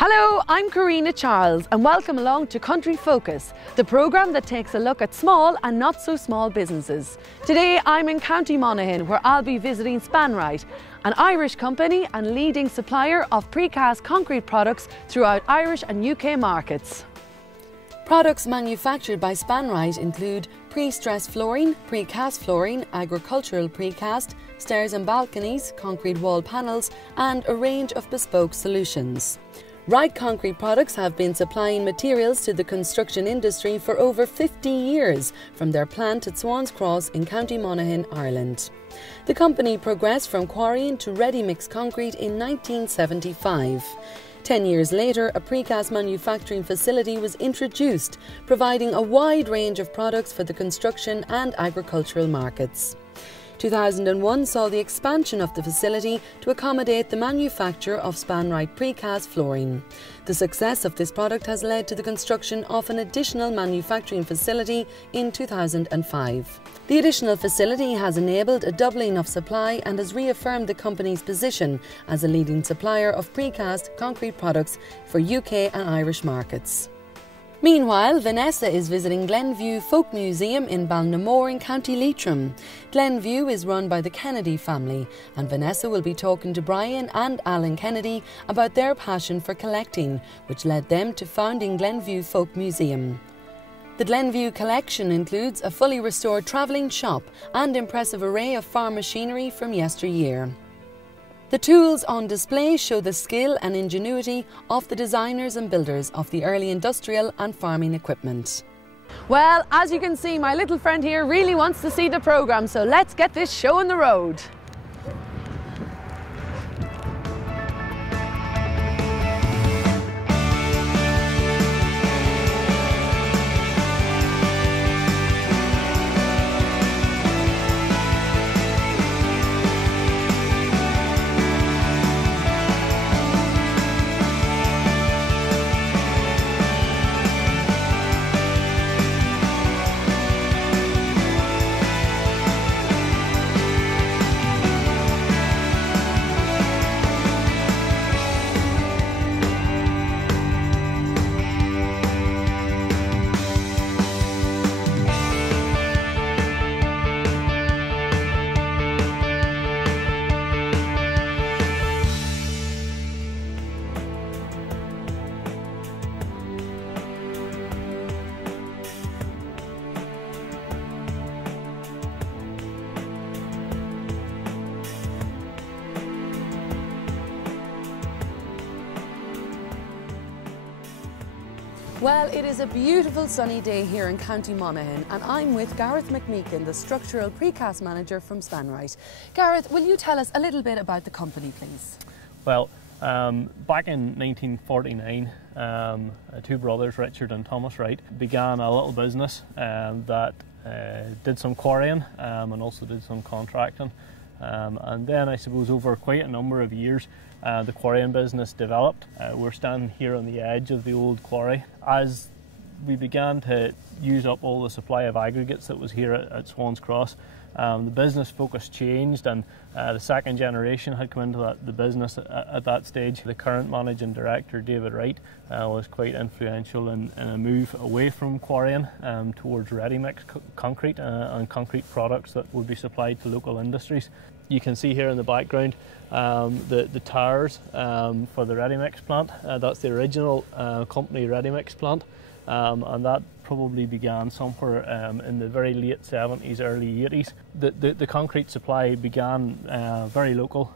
Hello, I'm Karina Charles and welcome along to Country Focus, the programme that takes a look at small and not so small businesses. Today I'm in County Monaghan where I'll be visiting Spanright, an Irish company and leading supplier of precast concrete products throughout Irish and UK markets. Products manufactured by Spanright include pre-stressed flooring, precast flooring, agricultural precast, stairs and balconies, concrete wall panels and a range of bespoke solutions. Wright Concrete Products have been supplying materials to the construction industry for over 50 years from their plant at Swan's Cross in County Monaghan, Ireland. The company progressed from quarrying to ready-mix concrete in 1975. 10 years later, a precast manufacturing facility was introduced, providing a wide range of products for the construction and agricultural markets. 2001 saw the expansion of the facility to accommodate the manufacture of Spanright precast flooring. The success of this product has led to the construction of an additional manufacturing facility in 2005. The additional facility has enabled a doubling of supply and has reaffirmed the company's position as a leading supplier of precast concrete products for UK and Irish markets. Meanwhile, Vanessa is visiting Glenview Folk Museum in Balnamore in County Leitrim. Glenview is run by the Kennedy family and Vanessa will be talking to Brian and Alan Kennedy about their passion for collecting, which led them to founding Glenview Folk Museum. The Glenview collection includes a fully restored travelling shop and impressive array of farm machinery from yesteryear. The tools on display show the skill and ingenuity of the designers and builders of the early industrial and farming equipment. Well, as you can see, my little friend here really wants to see the programme, so let's get this show on the road. Well, it is a beautiful sunny day here in County Monaghan and I'm with Gareth McMeekin, the Structural Precast Manager from Spanright. Gareth, will you tell us a little bit about the company, please? Well, back in 1949, two brothers, Richard and Thomas Wright, began a little business that did some quarrying and also did some contracting. And then I suppose over quite a number of years the quarrying business developed. We're standing here on the edge of the old quarry. As we began to use up all the supply of aggregates that was here at Swan's Cross, the business focus changed and the second generation had come into the business at that stage. The current managing director, David Wright, was quite influential in a move away from quarrying towards ready-mix concrete and concrete products that would be supplied to local industries. You can see here in the background the towers for the ready-mix plant. That's the original company ready-mix plant. And that probably began somewhere in the very late 70s, early 80s. The concrete supply began very local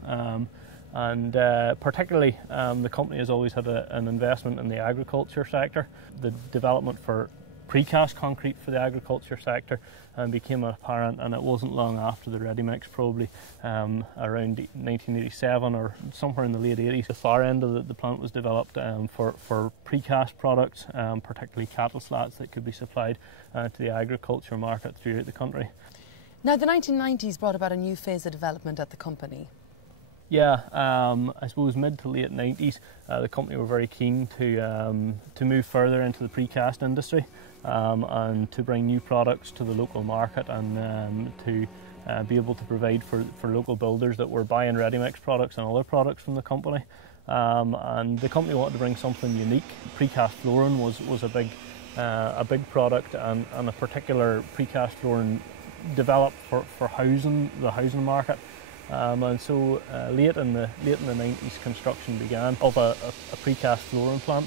and particularly the company has always had an investment in the agriculture sector. The development for precast concrete for the agriculture sector became apparent, and it wasn't long after the ready-mix, probably around 1987 or somewhere in the late 80s. The far end of the plant was developed for precast products, particularly cattle slats that could be supplied to the agriculture market throughout the country. Now the 1990s brought about a new phase of development at the company. Yeah, I suppose mid to late 90s the company were very keen to move further into the precast industry and to bring new products to the local market and to be able to provide for local builders that were buying ready-mix products and other products from the company. and the company wanted to bring something unique. Precast flooring was a big product, and a particular precast flooring developed for the housing market. And so late in the 90s, construction began of a precast flooring plant,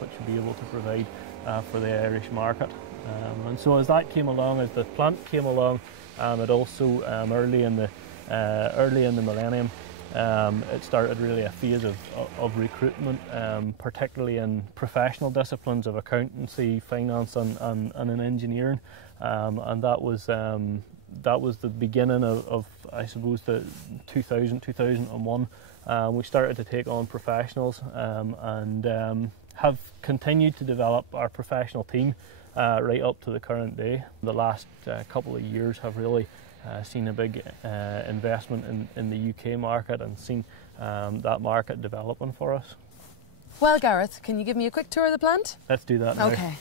which would be able to provide for the Irish market. And so as that came along, as the plant came along, it also early in the millennium, it started really a phase of recruitment, particularly in professional disciplines of accountancy, finance, and in engineering, and that was the beginning of I suppose the 2001. We started to take on professionals, and have continued to develop our professional team right up to the current day. The last couple of years have really seen a big investment in the UK market, and seen that market developing for us. Well, Gareth, can you give me a quick tour of the plant? Let's do that now. Okay.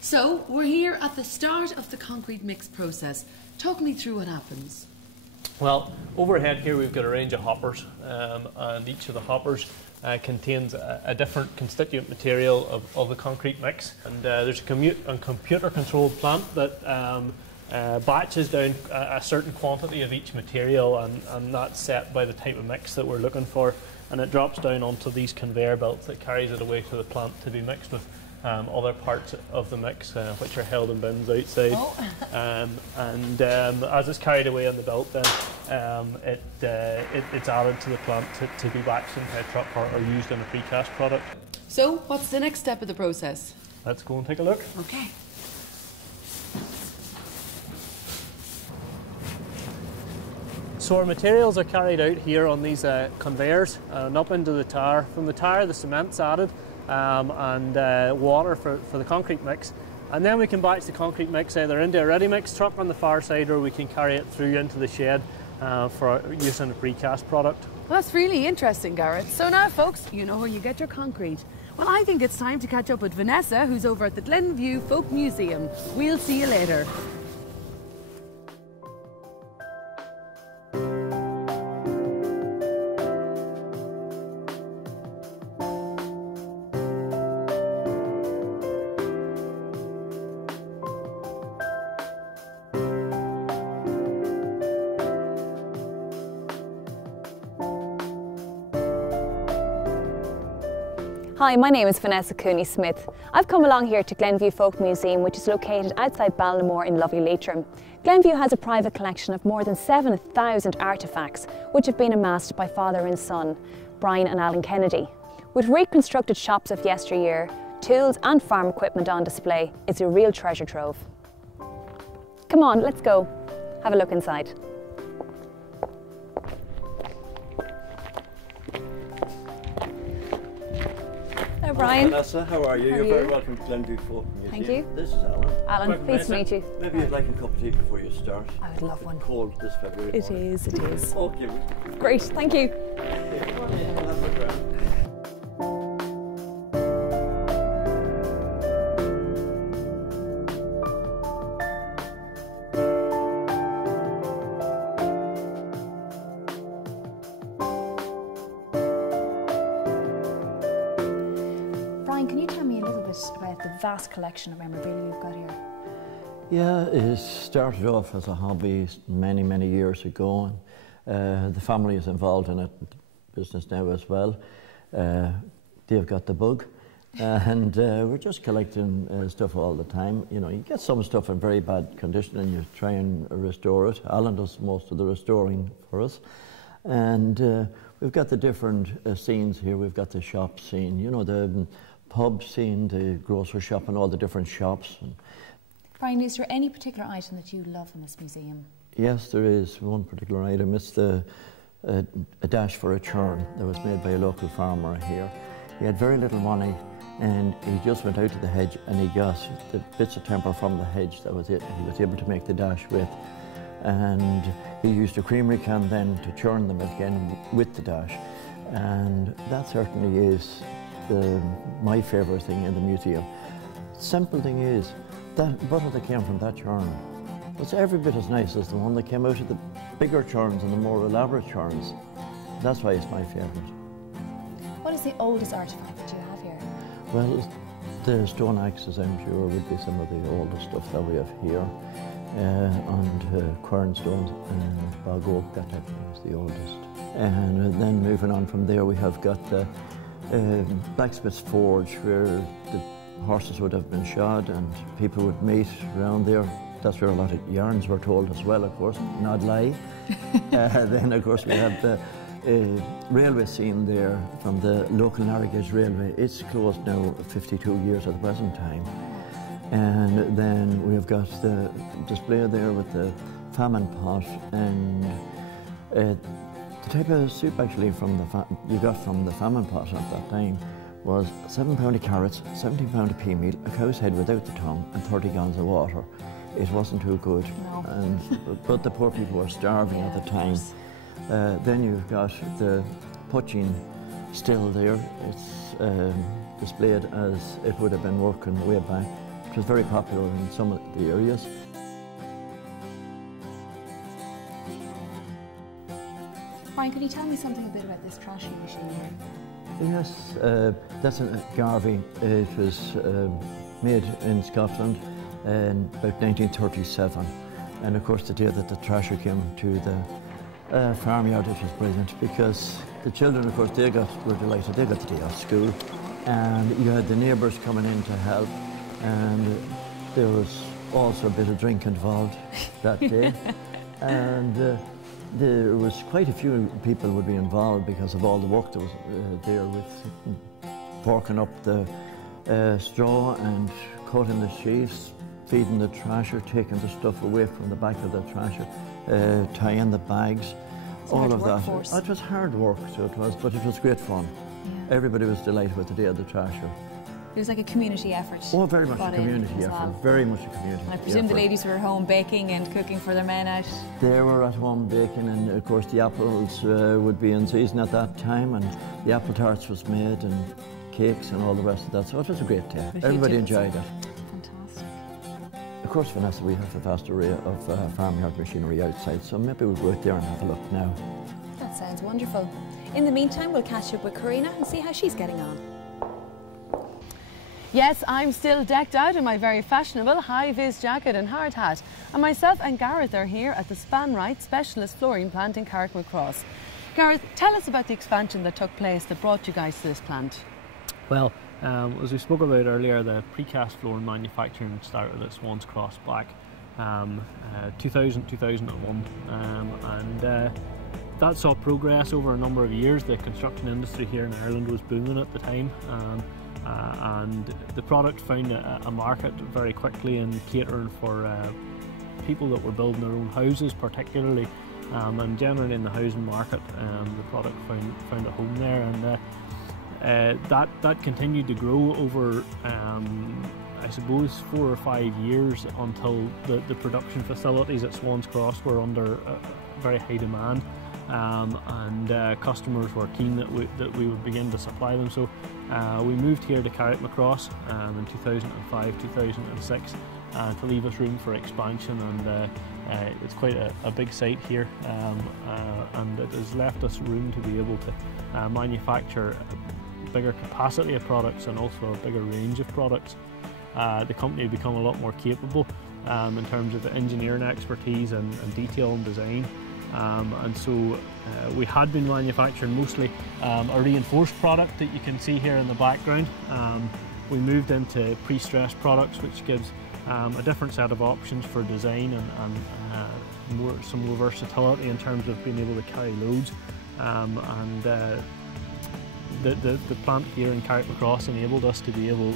So, we're here at the start of the concrete mix process. Talk me through what happens. Well, overhead here we've got a range of hoppers, and each of the hoppers contains a different constituent material of the concrete mix. And there's a computer-controlled plant that batches down a certain quantity of each material, and that's set by the type of mix that we're looking for. And it drops down onto these conveyor belts that carries it away to the plant to be mixed with other parts of the mix, which are held in bins outside. Oh. As it's carried away on the belt, then it's added to the plant to be waxed into a truck or used in a precast product. So, what's the next step of the process? Let's go and take a look. Okay. So our materials are carried out here on these conveyors and up into the tower. From the tower, the cement's added, and water for the concrete mix, and then we can batch the concrete mix either into a ready mix truck on the far side, or we can carry it through into the shed for use in a precast product. Well, that's really interesting, Gareth. So now, folks, you know where you get your concrete. Well, I think it's time to catch up with Vanessa, who's over at the Glenview Folk Museum. We'll see you later. Hi, my name is Vanessa Cooney-Smith. I've come along here to Glenview Folk Museum, which is located outside Ballinamore in lovely Leitrim. Glenview has a private collection of more than 7,000 artefacts, which have been amassed by father and son, Brian and Alan Kennedy. With reconstructed shops of yesteryear, tools and farm equipment on display, it's a real treasure trove. Come on, let's go. Have a look inside. Hello, Brian. Vanessa, how are you? You're very welcome to Glenview Folk Museum. Thank you. This is Alan. Alan, pleased to meet you. Maybe you'd like a cup of tea before you start. I would love one. It's cold this February morning. It is. Okay. Great, thank you. Brian, can you tell me a little bit about the vast collection of memorabilia you've got here? Yeah, it started off as a hobby many, many years ago. And, the family is involved in it, business now as well. They've got the bug. And we're just collecting stuff all the time. You know, you get some stuff in very bad condition and you try and restore it. Alan does most of the restoring for us. And we've got the different scenes here. We've got the shop scene, you know, the pub scene, the grocery shop and all the different shops. Brian, is there any particular item that you love in this museum? Yes, there is one particular item. It's a dash for a churn that was made by a local farmer here. He had very little money and he just went out to the hedge and he got the bits of timber from the hedge. That was it. He was able to make the dash with. And he used a creamery can then to churn them again with the dash. And that certainly is my favourite thing in the museum. Simple thing is, that butter that came from that churn was every bit as nice as the one that came out of the bigger churns and the more elaborate churns. that's why it's my favourite. What is the oldest artefact that you have here? Well, the stone axes, I'm sure, would be some of the oldest stuff that we have here. And quern stones and bog oak, that type of thing is the oldest. And then moving on from there, we have got the blacksmith's forge, where the horses would have been shod and people would meet around there. That's where a lot of yarns were told as well, of course, not lie. Then, of course, we have the railway scene there from the local narrow gauge railway. It's closed now 52 years at the present time. And then we've got the display there with the famine pot, and the type of soup actually from you got from the famine pot at that time was 7 pound of carrots, 17 pound of pea meal, a cow's head without the tongue, and 30 gallons of water. It wasn't too good, no. But the poor people were starving at the time. Then you've got the poaching still there. It's displayed as it would have been working way back. It was very popular in some of the areas. Brian, could you tell me something a bit about this trashing machine here? Yes, that's a Garvey. It was made in Scotland in about 1937. And of course the day that the trasher came to the farmyard, it was brilliant, because the children, of course, were delighted. They got the day off school, and you had the neighbours coming in to help. And there was also a bit of drink involved that day. And there was quite a few people would be involved because of all the work that was there with forking up the straw and cutting the sheaves, feeding the trasher, taking the stuff away from the back of the trasher, tying the bags, all of that. Oh, it was hard work, so it was, but it was great fun. Yeah. Everybody was delighted with the day of the trasher. It was like a community effort. Oh, very much a community effort. Well. Very much a community effort. I presume the ladies were home baking and cooking for their men out. They were at home baking, and of course the apples would be in season at that time, and the apple tarts was made, and cakes and all the rest of that. So it was a great day. Everybody enjoyed it. Fantastic. Of course, Vanessa, we have a vast array of farmyard machinery outside, so maybe we'll go out there and have a look now. That sounds wonderful. In the meantime, we'll catch up with Karina and see how she's getting on. Yes, I'm still decked out in my very fashionable high-vis jacket and hard hat, and myself and Gareth are here at the Spanright Specialist Flooring Plant in Carrickmacross. Gareth, tell us about the expansion that took place that brought you guys to this plant. Well, as we spoke about earlier, the precast flooring manufacturing started at Swans Cross back 2001, and that saw progress over a number of years. The construction industry here in Ireland was booming at the time. And the product found a market very quickly in catering for people that were building their own houses particularly, and generally in the housing market. The product found a home there, and that continued to grow over I suppose 4 or 5 years until the production facilities at Swans Cross were under very high demand. And customers were keen that we would begin to supply them. So we moved here to Carrickmacross in 2005, 2006 to leave us room for expansion, and it's quite a big site here, and it has left us room to be able to manufacture a bigger capacity of products and also a bigger range of products. The company had become a lot more capable in terms of engineering expertise and detail and design. And so we had been manufacturing mostly a reinforced product that you can see here in the background. We moved into pre-stressed products, which gives a different set of options for design and some more versatility in terms of being able to carry loads. The plant here in Carrickmacross enabled us to be able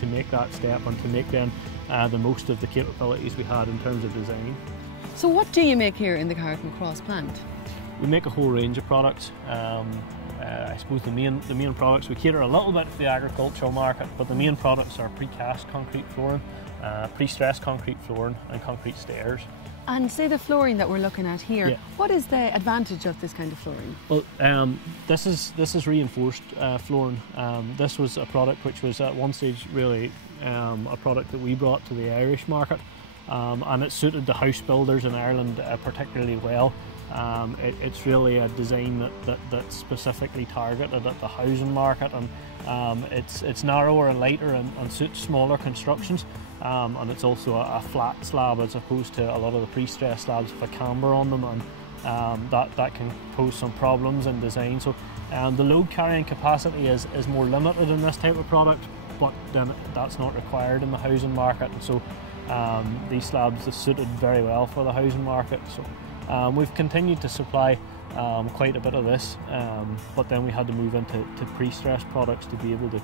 to make that step and to make then the most of the capabilities we had in terms of design. So what do you make here in the Carrickmacross plant? We make a whole range of products. I suppose the main products, we cater a little bit to the agricultural market, but the main products are precast concrete flooring, pre-stressed concrete flooring and concrete stairs. And say the flooring that we're looking at here, yeah. What is the advantage of this kind of flooring? Well, this is reinforced flooring. This was a product which was at one stage really a product that we brought to the Irish market. And it suited the house builders in Ireland particularly well. It's really a design that's specifically targeted at the housing market, and it's narrower and lighter and suits smaller constructions, and it's also a flat slab as opposed to a lot of the pre-stressed slabs with a camber on them, and that can pose some problems in design. So the load carrying capacity is more limited in this type of product, but then that's not required in the housing market, and so these slabs are suited very well for the housing market. So we've continued to supply quite a bit of this, but then we had to move into pre-stressed products to be able to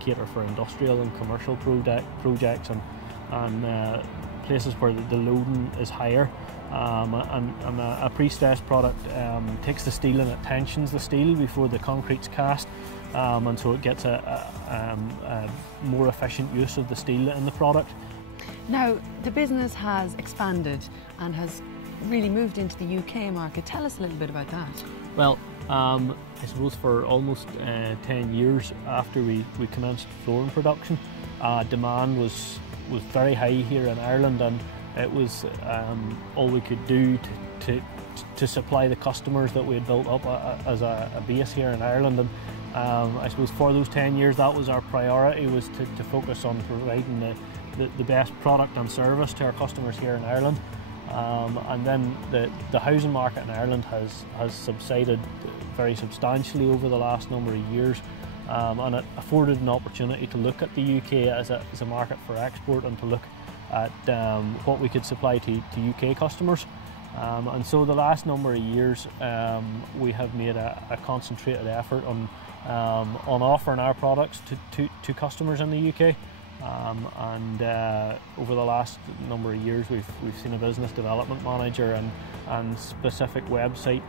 cater for industrial and commercial projects and places where the loading is higher. And a pre-stressed product takes the steel and it tensions the steel before the concrete's cast, and so it gets a more efficient use of the steel in the product. Now, the business has expanded and has really moved into the UK market. Tell us a little bit about that. Well, I suppose for almost 10 years after we commenced flooring production, demand was very high here in Ireland, and it was all we could do to supply the customers that we had built up as a base here in Ireland. And I suppose for those 10 years that was our priority, was to focus on providing the best product and service to our customers here in Ireland. And then the housing market in Ireland has subsided very substantially over the last number of years, and it afforded an opportunity to look at the UK as a market for export, and to look at what we could supply to UK customers. And so the last number of years we have made a concentrated effort on offering our products to customers in the UK. And over the last number of years we've seen a business development manager and specific website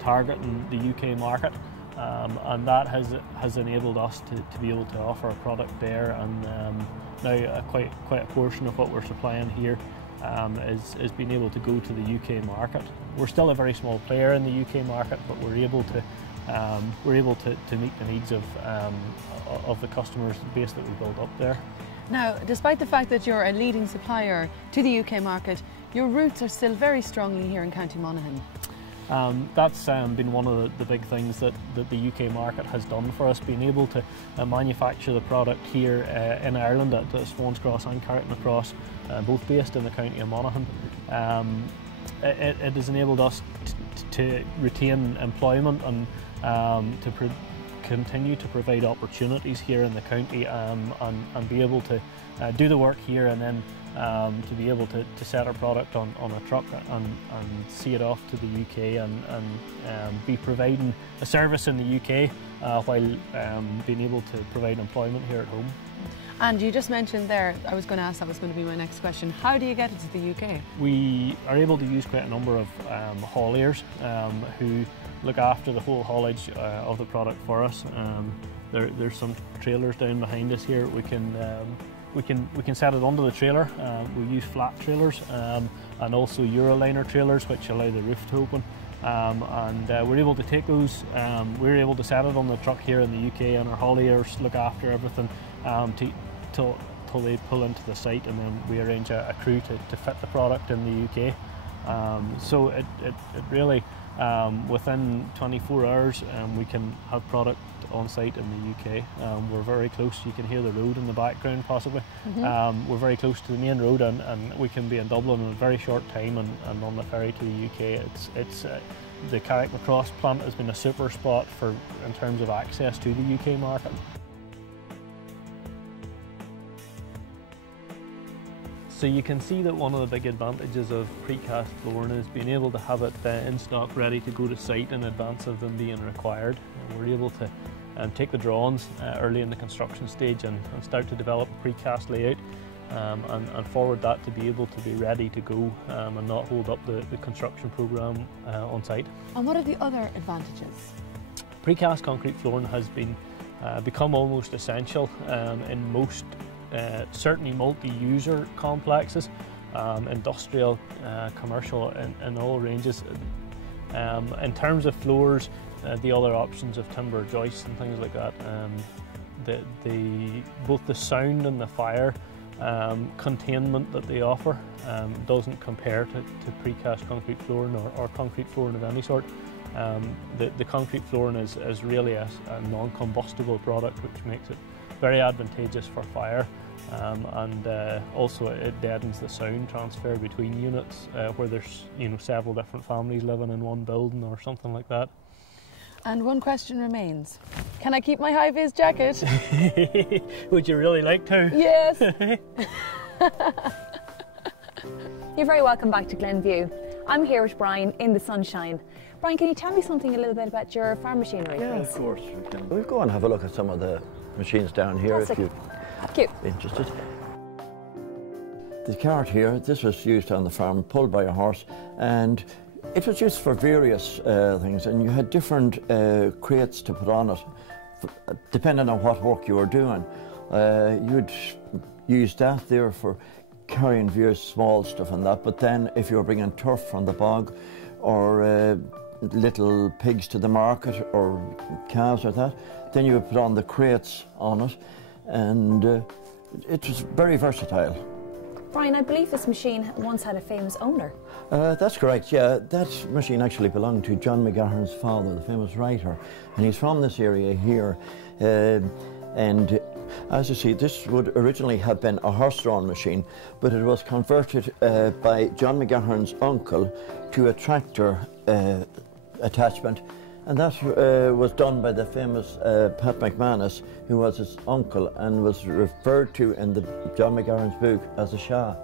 targeting the UK market, and that has enabled us to be able to offer a product there, and now quite a portion of what we're supplying here is being able to go to the UK market. We're still a very small player in the UK market, but we're able to meet the needs of the customers base that we built up there. Now, despite the fact that you're a leading supplier to the UK market, your roots are still very strongly here in County Monaghan. That's been one of the big things that the UK market has done for us, being able to manufacture the product here in Ireland at Swanscross and Carricknacross, both based in the County of Monaghan. It has enabled us to retain employment and to continue to provide opportunities here in the county, and be able to do the work here, and then to be able to set our product on a truck and see it off to the UK, and be providing a service in the UK while being able to provide employment here at home. And you just mentioned there, I was going to ask, that was going to be my next question, how do you get it to the UK? We are able to use quite a number of hauliers who look after the whole haulage of the product for us. There's some trailers down behind us here. We can set it onto the trailer. We use flat trailers and also Euroliner trailers, which allow the roof to open. And we're able to take those. We're able to set it on the truck here in the UK, and our hauliers look after everything till they pull into the site, and then we arrange a crew to fit the product in the UK. So it really, within 24 hours we can have product on site in the UK. We're very close. You can hear the road in the background possibly. We're very close to the main road, and we can be in Dublin in a very short time and on the ferry to the UK. It's the Carricknacross plant has been a super spot in terms of access to the UK market. So you can see that one of the big advantages of precast flooring is being able to have it in stock ready to go to site in advance of them being required. And we're able to take the drawings early in the construction stage and start to develop a precast layout, and forward that to be able to be ready to go and not hold up the construction programme on site. And what are the other advantages? Precast concrete flooring has become almost essential in most certainly multi-user complexes, industrial, commercial, in all ranges. In terms of floors, the other options of timber joists and things like that, both the sound and the fire containment that they offer doesn't compare to precast concrete flooring or concrete flooring of any sort. The concrete flooring is really a non-combustible product, which makes it very advantageous for fire, and also it deadens the sound transfer between units where there's several different families living in one building or something like that. And one question remains. Can I keep my high-vis jacket? Would you really like to? Yes. You're very welcome back to Glenview. I'm here with Brian in the sunshine. Brian, can you tell me something a little bit about your farm machinery, Yeah, please? of course we can. We'll go and have a look at some of the machines down here if you're interested. The cart here, this was used on the farm, pulled by a horse, and it was used for various things, and you had different crates to put on it, depending on what work you were doing. You'd use that there for carrying various small stuff and that, but then if you were bringing turf from the bog or little pigs to the market or calves or that, then you would put on the crates on it, and it was very versatile. Brian, I believe this machine once had a famous owner. That's correct, yeah. That machine actually belonged to John Maguire's father, the famous writer, and he's from this area here. And as you see, this would originally have been a horse-drawn machine, but it was converted by John Maguire's uncle to a tractor attachment, and that was done by the famous Pat McManus, who was his uncle and was referred to in the John Maguire's book as a Shah.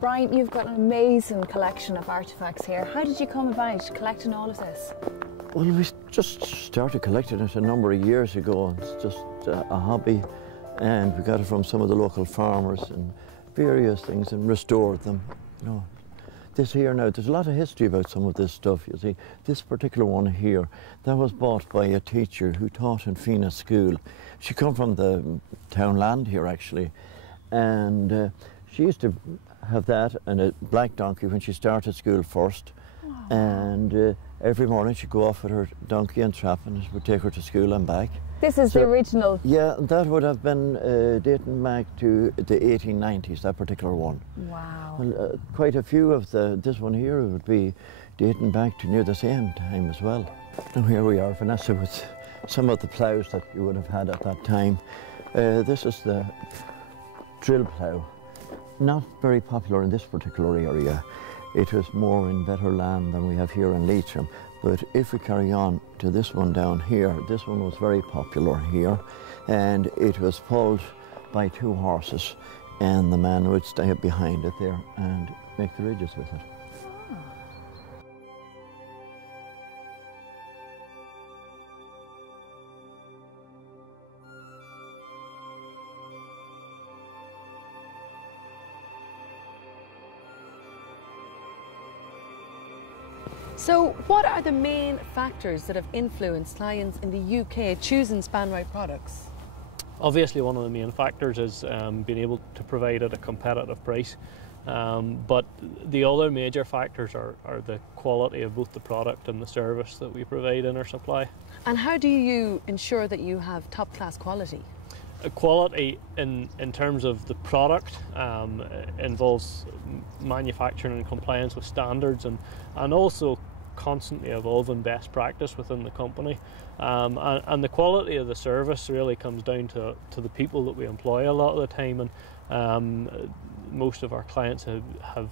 Brian, you've got an amazing collection of artefacts here. How did you come about collecting all of this? Well, we just started collecting it a number of years ago. It's just a hobby, and we got it from some of the local farmers and various things and restored them. This here now, there's a lot of history about some of this stuff. You see, this particular one here, that was bought by a teacher who taught in Fina School. She come from the town land here actually, and she used to have that and a black donkey when she started school first. Wow. And every morning she'd go off with her donkey and trap, and it would take her to school and back. This is the original? Yeah, that would have been dating back to the 1890s, that particular one. Wow. Well, quite a few of this one here would be dating back to near the same time as well. Now here we are, Vanessa, with some of the ploughs that you would have had at that time. This is the drill plough. Not very popular in this particular area. It was more in better land than we have here in Leitrim. But if we carry on to this one down here, this one was very popular here, and it was pulled by two horses, and the man would stay behind it there and make the ridges with it. So what are the main factors that have influenced clients in the UK choosing Spanright products? Obviously one of the main factors is being able to provide at a competitive price, but the other major factors are the quality of both the product and the service that we provide in our supply. And how do you ensure that you have top class quality? Quality in terms of the product involves manufacturing and compliance with standards, and also constantly evolving best practice within the company, and the quality of the service really comes down to the people that we employ a lot of the time, and most of our clients have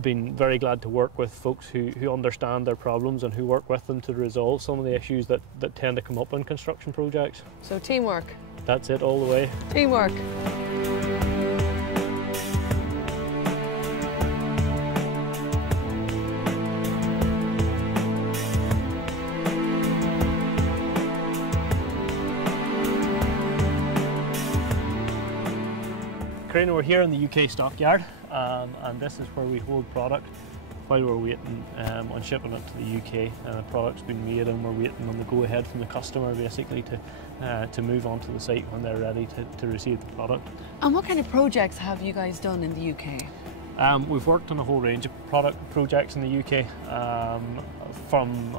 been very glad to work with folks who understand their problems and who work with them to resolve some of the issues that tend to come up in construction projects. So teamwork. That's it all the way. Teamwork. Karina, we're here in the UK stockyard, and this is where we hold product while we're waiting on shipping it to the UK. The product's been made and we're waiting on the go-ahead from the customer basically to move on to the site when they're ready to receive the product. And what kind of projects have you guys done in the UK? We've worked on a whole range of projects in the UK, from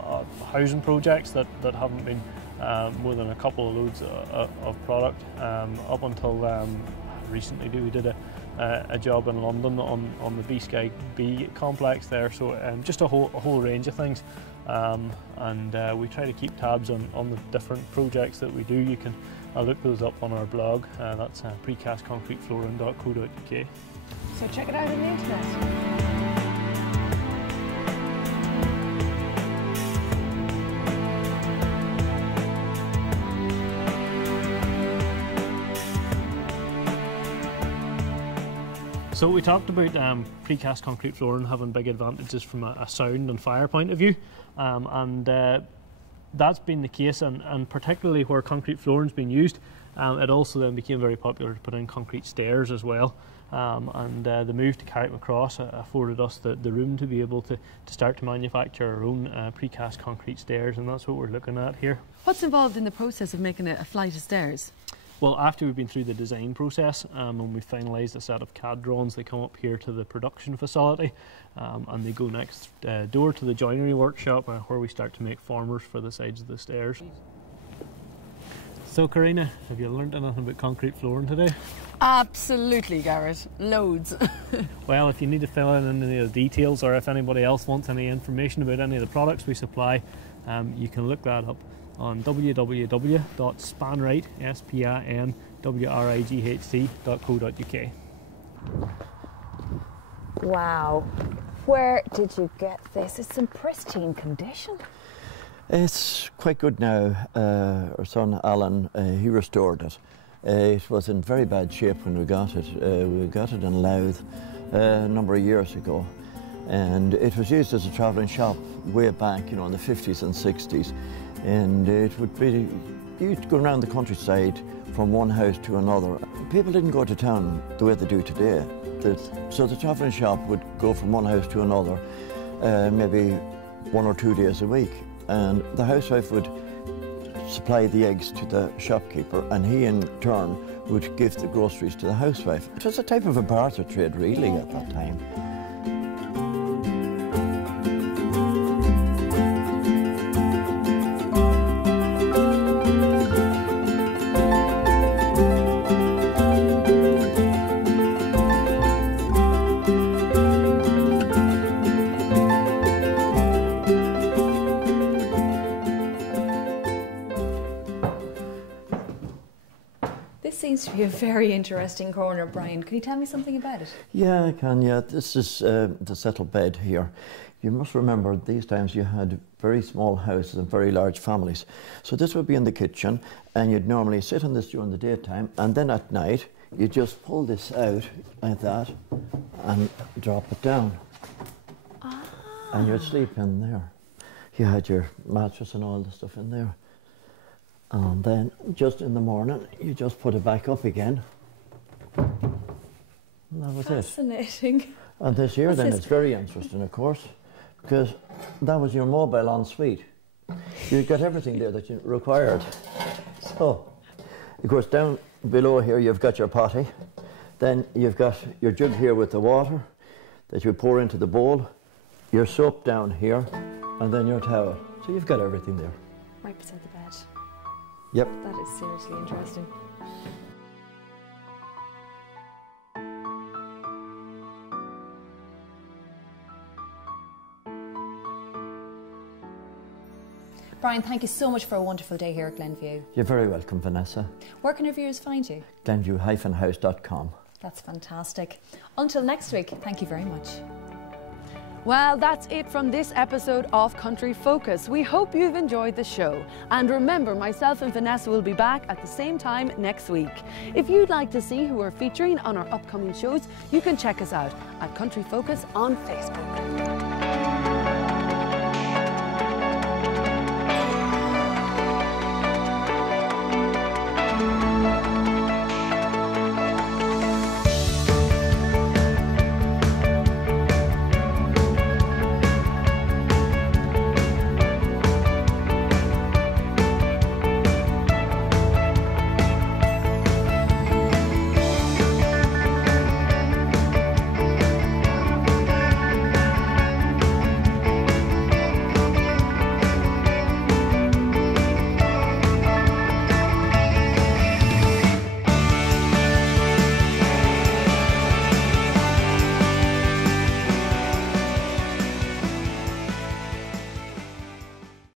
housing projects that haven't been more than a couple of loads of product. Up until recently, we did a job in London on the B-Sky B complex there, so just a whole range of things. And we try to keep tabs on the different projects that we do. You can look those up on our blog. That's precastconcreteflooring.co.uk. So check it out on the internet. So we talked about precast concrete flooring having big advantages from a sound and fire point of view, and that's been the case, and particularly where concrete flooring's been used, it also then became very popular to put in concrete stairs as well, and the move to Carrick Across afforded us the room to be able to start to manufacture our own precast concrete stairs, and that's what we're looking at here. What's involved in the process of making a flight of stairs? Well, after we've been through the design process and we've finalised a set of CAD drawings, they come up here to the production facility and they go next door to the joinery workshop where we start to make formers for the sides of the stairs. So Karina, have you learned anything about concrete flooring today? Absolutely, Garrett. Loads. Well, if you need to fill in any of the details, or if anybody else wants any information about any of the products we supply, you can look that up on www.spanright.co.uk. Wow. Where did you get this? It's in pristine condition. It's quite good now. Our son Alan, he restored it. It was in very bad shape when we got it. We got it in Louth a number of years ago, and it was used as a travelling shop way back, you know, in the 50s and 60s. And it would be, you'd go around the countryside from one house to another. People didn't go to town the way they do today. So the travelling shop would go from one house to another, maybe 1 or 2 days a week. And the housewife would supply the eggs to the shopkeeper, and he in turn would give the groceries to the housewife. It was a type of a barter trade really at that time. Seems to be a very interesting corner, Brian. Can you tell me something about it? Yeah, I can, yeah. This is the settle bed here. You must remember these times you had very small houses and very large families. So this would be in the kitchen, and you'd normally sit on this during the daytime, and then at night you just pull this out like that and drop it down. Ah. And you'd sleep in there. You had your mattress and all the stuff in there. And then just in the morning, you just put it back up again. And that was Fascinating. it. And this here then is very interesting, of course, because that was your mobile ensuite. You got everything there that you required. So, of course, down below here you've got your potty. Then you've got your jug here with the water that you pour into the bowl, your soap down here, and then your towel. So you've got everything there. Right beside the bed. Yep. That is seriously interesting. Brian, thank you so much for a wonderful day here at Glenview. You're very welcome, Vanessa. Where can our viewers find you? Glenview-house.com. That's fantastic. Until next week, thank you very much. Well, that's it from this episode of Country Focus. We hope you've enjoyed the show. And remember, myself and Vanessa will be back at the same time next week. If you'd like to see who we're featuring on our upcoming shows, you can check us out at Country Focus on Facebook.